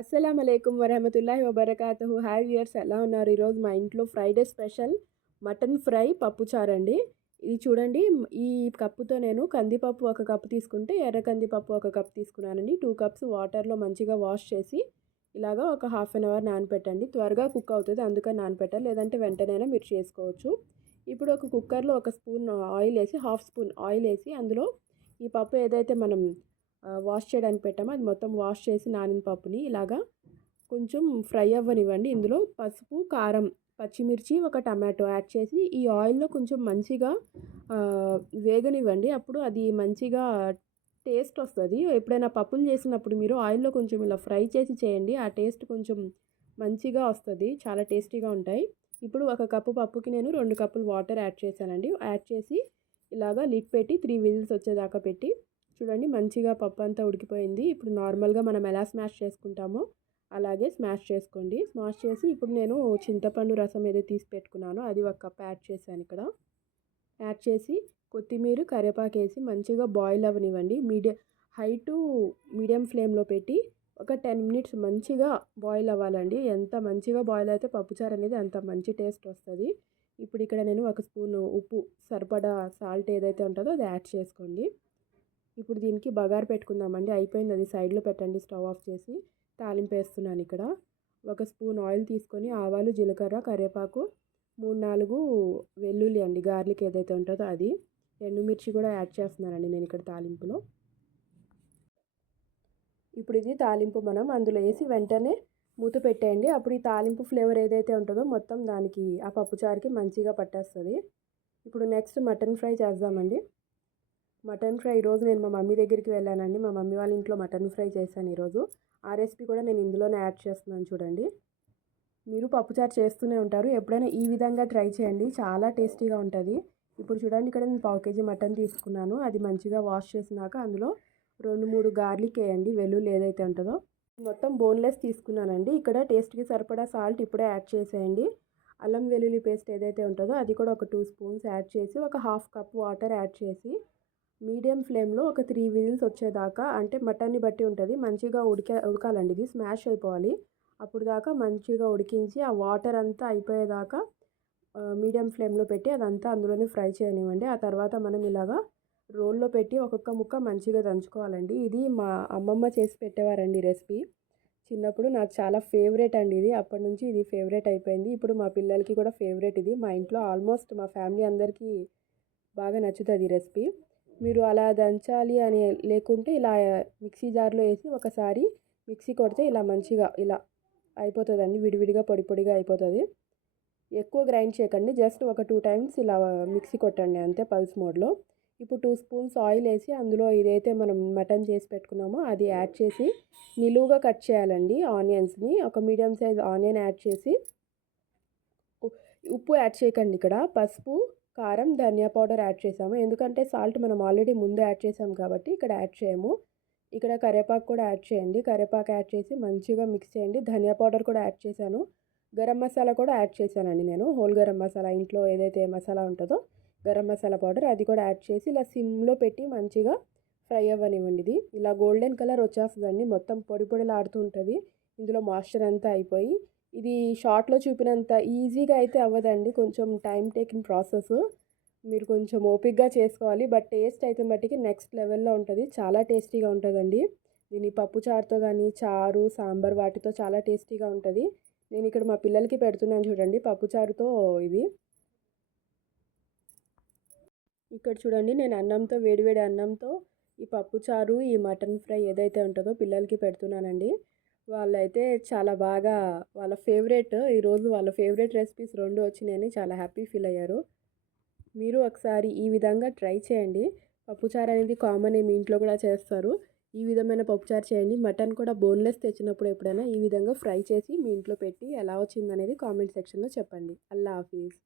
అస్సలాముఅలైకుం వరహమతుల్లాహి వబరకాతుహు. Hi viewers, ఎలా ఉన్నారు? ఈరోజు మా ఇంట్లో ఫ్రైడే స్పెషల్ మటన్ ఫ్రై పప్పుచారు అండి. ఇది చూడండి, ఈ కప్పుతో నేను కందిపప్పు ఒక కప్పు తీసుకుంటే ఎర్ర కందిపప్పు ఒక కప్పు తీసుకున్నానండి. 2 కప్స్ వాటర్లో మంచిగా వాష్ చేసి ఇలాగా ఒక హాఫ్ అన్ అవర్ నానపెట్టండి. త్వరగా కుక్ అవుతుంది, అందుకని నానపెట్టాలి, లేదంటే వెంటనే మీరు చేసుకోవచ్చు. ఇప్పుడు ఒక కుక్కర్లో ఒక స్పూన్ ఆయిల్ వేసి, హాఫ్ స్పూన్ ఆయిల్ వేసి అందులో ఈ పప్పు ఏదైతే మనం వాష్ చేయడానికి పెట్టామో అది మొత్తం వాష్ చేసి నానిన పప్పుని ఇలాగా కొంచెం ఫ్రై అవ్వనివ్వండి. ఇందులో పసుపు, కారం, పచ్చిమిర్చి, ఒక టమాటో యాడ్ చేసి ఈ ఆయిల్లో కొంచెం మంచిగా వేగనివ్వండి. అప్పుడు అది మంచిగా టేస్ట్ వస్తుంది. ఎప్పుడైనా పప్పులు చేసినప్పుడు మీరు ఆయిల్లో కొంచెం ఇలా ఫ్రై చేసి చేయండి, ఆ టేస్ట్ కొంచెం మంచిగా వస్తుంది, చాలా టేస్టీగా ఉంటాయి. ఇప్పుడు ఒక కప్పు పప్పుకి నేను 2 కప్పులు వాటర్ యాడ్ చేశానండి. యాడ్ చేసి ఇలాగా లిడ్ పెట్టి 3 విజిల్స్ వచ్చేదాకా పెట్టి చూడండి, మంచిగా పప్పు అంతా ఉడికిపోయింది. ఇప్పుడు నార్మల్గా మనం ఎలా స్మాష్ చేసుకుంటామో అలాగే స్మాష్ చేసుకోండి. స్మాష్ చేసి ఇప్పుడు నేను చింతపండు రసం ఏదో తీసి పెట్టుకున్నానో అది ఒక కప్ యాడ్ చేశాను. ఇక్కడ యాడ్ చేసి కొత్తిమీర, కరివేపాకు వేసి మంచిగా బాయిల్ అవ్వనివ్వండి. హై టు మీడియం ఫ్లేమ్లో పెట్టి ఒక 10 మినిట్స్ మంచిగా బాయిల్ అవ్వాలండి. ఎంత మంచిగా బాయిల్ అయితే పప్పుచారు అనేది అంత మంచి టేస్ట్ వస్తుంది. ఇప్పుడు ఇక్కడ నేను ఒక స్పూన్ ఉప్పు, సరిపడా సాల్ట్ ఏదైతే ఉంటుందో అది యాడ్ చేసుకోండి. ఇప్పుడు దీనికి బగారు పెట్టుకుందామండి. అయిపోయింది, అది సైడ్లో పెట్టండి. స్టవ్ ఆఫ్ చేసి తాలింపు వేస్తున్నాను. ఇక్కడ ఒక స్పూన్ ఆయిల్ తీసుకొని ఆవాలు, జీలకర్ర, కరివేపాకు, 3-4 వెల్లుల్లి అండి, గార్లిక్ ఏదైతే ఉంటుందో అది, ఎండుమిర్చి కూడా యాడ్ చేస్తున్నానండి నేను ఇక్కడ తాలింపులో. ఇప్పుడు ఇది తాలింపు మనం అందులో వేసి వెంటనే మూత పెట్టేయండి. అప్పుడు ఈ తాలింపు ఫ్లేవర్ ఏదైతే ఉంటుందో మొత్తం దానికి ఆ పప్పుచారుకి మంచిగా పట్టేస్తుంది. ఇప్పుడు నెక్స్ట్ మటన్ ఫ్రై చేద్దామండి. మటన్ ఫ్రై ఈరోజు నేను మా మమ్మీ దగ్గరికి వెళ్ళానండి. మా మమ్మీ వాళ్ళ ఇంట్లో మటన్ ఫ్రై చేశాను ఈరోజు. ఆ రెసిపీ కూడా నేను ఇందులోనే యాడ్ చేస్తున్నాను. చూడండి, మీరు పప్పుచారు చేస్తూనే ఉంటారు, ఎప్పుడైనా ఈ విధంగా ట్రై చేయండి, చాలా టేస్టీగా ఉంటుంది. ఇప్పుడు చూడండి, ఇక్కడ నేను 1/2 కేజీ మటన్ తీసుకున్నాను. అది మంచిగా వాష్ చేసినాక అందులో 2-3 గార్లిక్ వేయండి, వెల్లుల్లి ఏదైతే ఉంటుందో. మొత్తం బోన్లెస్ తీసుకున్నానండి. ఇక్కడ టేస్ట్కి సరిపడా సాల్ట్ ఇప్పుడే యాడ్ చేసేయండి. అల్లం వెల్లుల్లి పేస్ట్ ఏదైతే ఉంటుందో అది కూడా ఒక 2 స్పూన్స్ యాడ్ చేసి ఒక హాఫ్ కప్ వాటర్ యాడ్ చేసి మీడియం ఫ్లేమ్లో ఒక 3 విజిల్స్ వచ్చేదాకా, అంటే మటన్ని బట్టి ఉంటుంది, మంచిగా ఉడకాలండి. ఇది స్మాష్ అయిపోవాలి. అప్పుడు దాకా మంచిగా ఉడికించి ఆ వాటర్ అంతా అయిపోయేదాకా మీడియం ఫ్లేమ్లో పెట్టి అదంతా అందులోనే ఫ్రై చేయనివ్వండి. ఆ తర్వాత మనం ఇలాగా రోల్లో పెట్టి ఒక్కొక్క ముక్క మంచిగా దంచుకోవాలండి. ఇది మా అమ్మమ్మ చేసి పెట్టేవారండి రెసిపీ. చిన్నప్పుడు నాకు చాలా ఫేవరెట్ అండి ఇది. అప్పటి నుంచి ఇది ఫేవరెట్ అయిపోయింది. ఇప్పుడు మా పిల్లలకి కూడా ఫేవరెట్ ఇది. మా ఇంట్లో ఆల్మోస్ట్ మా ఫ్యామిలీ అందరికీ బాగా నచ్చుతుంది ఈ రెసిపీ. మీరు అలా దంచాలి అని లేకుంటే ఇలా మిక్సీ జార్లో వేసి ఒకసారి మిక్సీ కొడితే ఇలా మంచిగా ఇలా అయిపోతుందండి, విడివిడిగా పొడి పొడిగా అయిపోతుంది. ఎక్కువ గ్రైండ్ చేయకండి, జస్ట్ ఒక 2 టైమ్స్ ఇలా మిక్సీ కొట్టండి అంతే, పల్స్ మోడ్లో. ఇప్పుడు 2 స్పూన్స్ ఆయిల్ వేసి అందులో ఇదైతే మనం మటన్ చేసి పెట్టుకున్నామో అది యాడ్ చేసి నిలువుగా కట్ చేయాలండి. ఆనియన్స్ని ఒక మీడియం సైజ్ ఆనియన్ యాడ్ చేసి, ఉప్పు యాడ్ చేయకండి, ఇక్కడ పసుపు, కారం, ధనియా పౌడర్ యాడ్ చేసాము. ఎందుకంటే సాల్ట్ మనం ఆల్రెడీ ముందు యాడ్ చేసాము కాబట్టి ఇక్కడ యాడ్ చేయము. ఇక్కడ కరివేపాకు కూడా యాడ్ చేయండి. కరివేపాకు యాడ్ చేసి మంచిగా మిక్స్ చేయండి. ధనియా పౌడర్ కూడా యాడ్ చేశాను. గరం మసాలా కూడా యాడ్ చేశానండి నేను, హోల్ గరం మసాలా, ఇంట్లో ఏదైతే మసాలా ఉంటుందో గరం మసాలా పౌడర్, అది కూడా యాడ్ చేసి ఇలా సిమ్లో పెట్టి మంచిగా ఫ్రై అవ్వనివ్వండి. ఇది ఇలా గోల్డెన్ కలర్ వచ్చేస్తుందండి, మొత్తం పొడి పొడిలాడుతూ ఉంటుంది. ఇందులో మాయిశ్చర్ అంతా అయిపోయి ఇది షార్ట్లో చూపినంత ఈజీగా అయితే అవ్వదండి, కొంచెం టైం టేకింగ్ ప్రాసెస్. మీరు కొంచెం ఓపిక్గా చేసుకోవాలి, బట్ టేస్ట్ అయితే మట్టికి నెక్స్ట్ లెవెల్లో ఉంటుంది, చాలా టేస్టీగా ఉంటుందండి. దీన్ని పప్పు చారుతో కానీ చారు, సాంబార్ వాటితో చాలా టేస్టీగా ఉంటుంది. నేను ఇక్కడ మా పిల్లలకి పెడుతున్నాను చూడండి పప్పుచారుతో ఇది. ఇక్కడ చూడండి, నేను అన్నంతో, వేడివేడి అన్నంతో ఈ పప్పుచారు, ఈ మటన్ ఫ్రై ఏదైతే ఉంటుందో పిల్లలకి పెడుతున్నానండి. వాళ్ళైతే చాలా బాగా, వాళ్ళ ఫేవరెట్, ఈరోజు వాళ్ళ ఫేవరెట్ రెసిపీస్ 2 వచ్చినాయని చాలా హ్యాపీ ఫీల్ అయ్యారు. మీరు ఒకసారి ఈ విధంగా ట్రై చేయండి. పప్పుచారు అనేది కామన్, మీ ఇంట్లో కూడా చేస్తారు. ఈ విధమైన పప్పుచారు చేయండి. మటన్ కూడా బోన్లెస్ తెచ్చినప్పుడు ఎప్పుడైనా ఈ విధంగా ఫ్రై చేసి మీ ఇంట్లో పెట్టి ఎలా వచ్చిందనేది కామెంట్ సెక్షన్లో చెప్పండి. అల్లా హాఫీజ్.